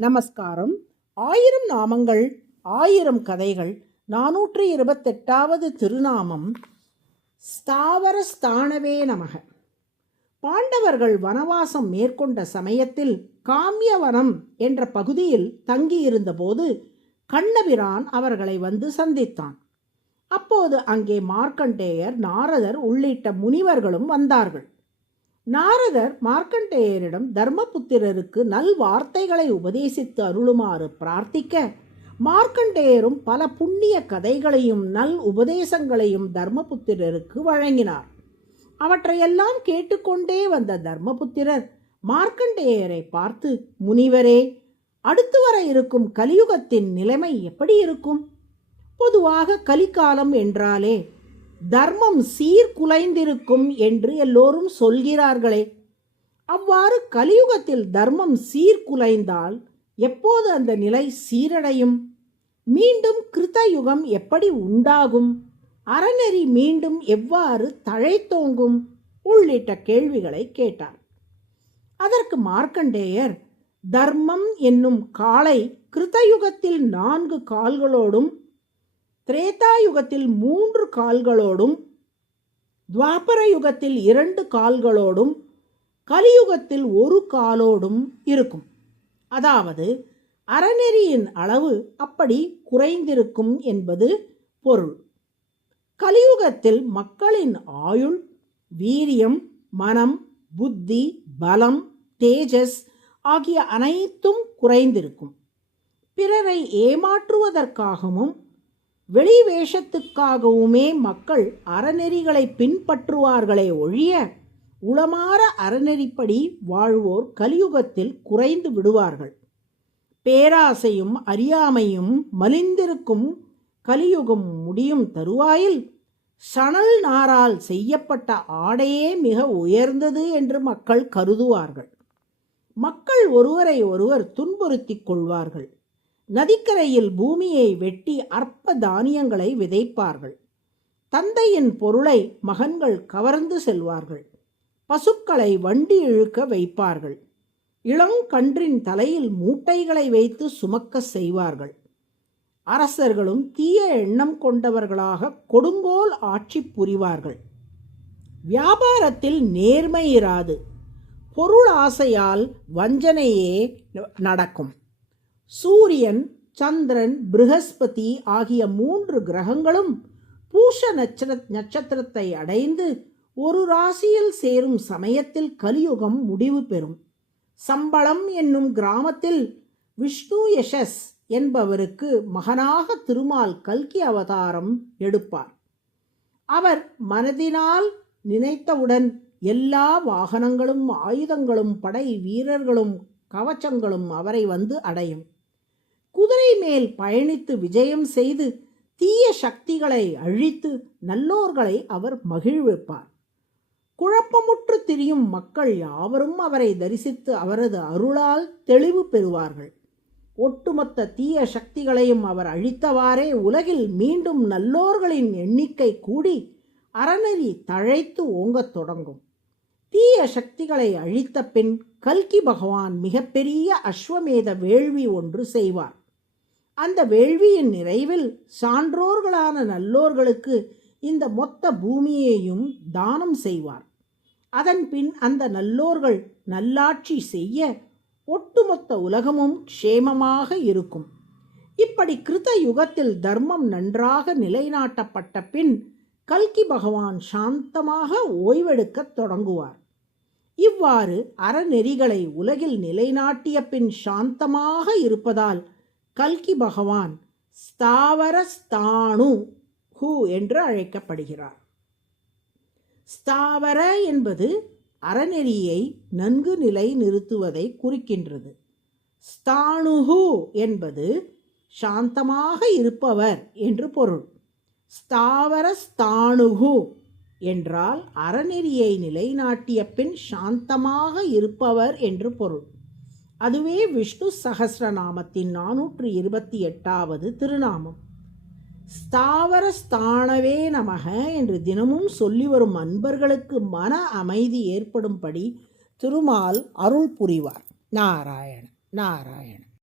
நமஸ்காரம். 1000 நாமங்கள் 1000 கதைகள் 428வது திருநாமம் ஸ்தாவரஸ்தானவே நமக. பாண்டவர்கள் வனவாசம் மேற்கொண்ட சமயத்தில் காமியவனம் என்ற பகுதியில் தங்கியிருந்தபோது கண்ணபிரான் அவர்களை வந்து சந்தித்தான். அப்போது அங்கே மார்க்கண்டேயர், நாரதர் உள்ளிட்ட முனிவர்களும் வந்தார்கள். நாரதர் மார்க்கண்டேயரிடம் தர்மபுத்திரருக்கு நல்வார்த்தைகளை உபதேசித்து அருளுமாறு பிரார்த்திக்க, மார்க்கண்டேயரும் பல புண்ணிய கதைகளையும் நல் உபதேசங்களையும் தர்மபுத்திரருக்கு வழங்கினார். அவற்றையெல்லாம் கேட்டுக்கொண்டே வந்த தர்மபுத்திரர் மார்க்கண்டேயரை பார்த்து, முனிவரே, அடுத்து வர இருக்கும் கலியுகத்தின் நிலைமை எப்படி இருக்கும்? பொதுவாக கலிகாலம் என்றாலே தர்மம் சீர்குலைந்திருக்கும் என்று எல்லோரும் சொல்கிறார்களே. அவ்வாறு கலியுகத்தில் தர்மம் சீர்குலைந்தால் எப்போது அந்த நிலை சீரடையும்? மீண்டும் கிருத்தயுகம் எப்படி உண்டாகும்? அறநெறி மீண்டும் எவ்வாறு தழைத்தோங்கும்? உள்ளிட்ட கேள்விகளை கேட்டார். அதற்கு மார்க்கண்டேயர், தர்மம் என்னும் காளை கிருத்தயுகத்தில் 4 கால்களோடும், திரேதாயுகத்தில் 3 கால்களோடும், துவாபர யுகத்தில் 2 கால்களோடும், கலியுகத்தில் 1 காலோடும் இருக்கும். அதாவது அறநெறியின் அளவு அப்படி குறைந்திருக்கும் என்பது பொருள். கலியுகத்தில் மக்களின் ஆயுள், வீரியம், மனம், புத்தி, பலம், தேஜஸ் ஆகிய அனைத்தும் குறைந்திருக்கும். பிறரை ஏமாற்றுவதற்காகவும் வெளி வேஷத்துக்காகவுமே மக்கள் அறநெறிகளை பின்பற்றுவார்களே ஒழிய உளமாற அறநெறிப்படி வாழ்வோர் கலியுகத்தில் குறைந்து விடுவார்கள். பேராசையும் அறியாமையும் மலிந்திருக்கும் கலியுகம் முடியும் தருவாயில் சணல் நாரால் செய்யப்பட்ட ஆடையே மிக உயர்ந்தது என்று மக்கள் கருதுவார்கள். மக்கள் ஒருவரை ஒருவர் துன்புறுத்திக் கொள்வார்கள். நதிக்கரையில் பூமியை வெட்டி அற்ப தானியங்களை விதைப்பார்கள். தந்தையின் பொருளை மகன்கள் கவர்ந்து செல்வார்கள். பசுக்களை வண்டி இழுக்க வைப்பார்கள். இளங்கன்றின் தலையில் மூட்டைகளை வைத்து சுமக்க செய்வார்கள். அரசர்களும் தீய எண்ணம் கொண்டவர்களாக கொடுங்கோல் ஆட்சி புரிவார்கள். வியாபாரத்தில் நேர்மை இராது. பொருள் ஆசையால் வஞ்சனையே நடக்கும். சூரியன், சந்திரன், ப்ரஹஸ்பதி ஆகிய 3 கிரகங்களும் பூஷ நட்சத்திரத்தை அடைந்து ஒரு ராசியில் சேரும் சமயத்தில் கலியுகம் முடிவு பெறும். சம்பளம் என்னும் கிராமத்தில் விஷ்ணு யசஸ் என்பவருக்கு மகனாக திருமால் கல்கி அவதாரம் எடுப்பார். அவர் மனதினால் நினைத்தவுடன் எல்லா வாகனங்களும், ஆயுதங்களும், படை வீரர்களும், கவச்சங்களும் அவரை வந்து அடையும். குதிரை மேல் பயணித்து விஜயம் செய்து தீய சக்திகளை அழித்து நல்லோர்களை அவர் மகிழ்விப்பார். குழப்பமுற்று திரியும் மக்கள் யாவரும் அவரை தரிசித்து அவரது அருளால் தெளிவு பெறுவார்கள். ஒட்டுமொத்த தீய சக்திகளையும் அவர் அழித்தவாறே உலகில் மீண்டும் நல்லோர்களின் எண்ணிக்கை கூடி அறநெறி தழைத்து ஓங்கத் தொடங்கும். தீய சக்திகளை அழித்த பின் கல்கி பகவான் மிகப்பெரிய அஸ்வமேத வேள்வி ஒன்று செய்வார். அந்த வேள்வியின் நிறைவில் சான்றோர்களான நல்லோர்களுக்கு இந்த மொத்த பூமியையும் தானம் செய்வார். அதன் பின் அந்த நல்லோர்கள் நல்லாட்சி செய்ய ஒட்டுமொத்த உலகமும் க்ஷேமமாக இருக்கும். இப்படி கிருத யுகத்தில் தர்மம் நன்றாக நிலைநாட்டப்பட்ட பின் கல்கி பகவான் சாந்தமாக ஓய்வெடுக்கத் தொடங்குவார். இவ்வாறு அறநெறிகளை உலகில் நிலைநாட்டிய பின் சாந்தமாக இருப்பதால் கல்கி பகவான் ஸ்தாவரஸ்தானு என்று அழைக்கப்படுகிறார். ஸ்தாவர என்பது அறநெறியை நன்கு நிலை நிறுத்துவதை குறிக்கின்றது. ஸ்தானுஹு என்பது சாந்தமாக இருப்பவர் என்று பொருள். ஸ்தாவரஸ்தானுஹு என்றால் அறநெறியை நிலைநாட்டிய பின் சாந்தமாக இருப்பவர் என்று பொருள். அதுவே விஷ்ணு சஹஸ்ரநாமத்தின் 428வது திருநாமம். ஸ்தாவரஸ்தானவே நமக என்று தினமும் சொல்லி வரும் அன்பர்களுக்கு மன அமைதி ஏற்படும்படி திருமால் அருள் புரிவார். நாராயண நாராயண.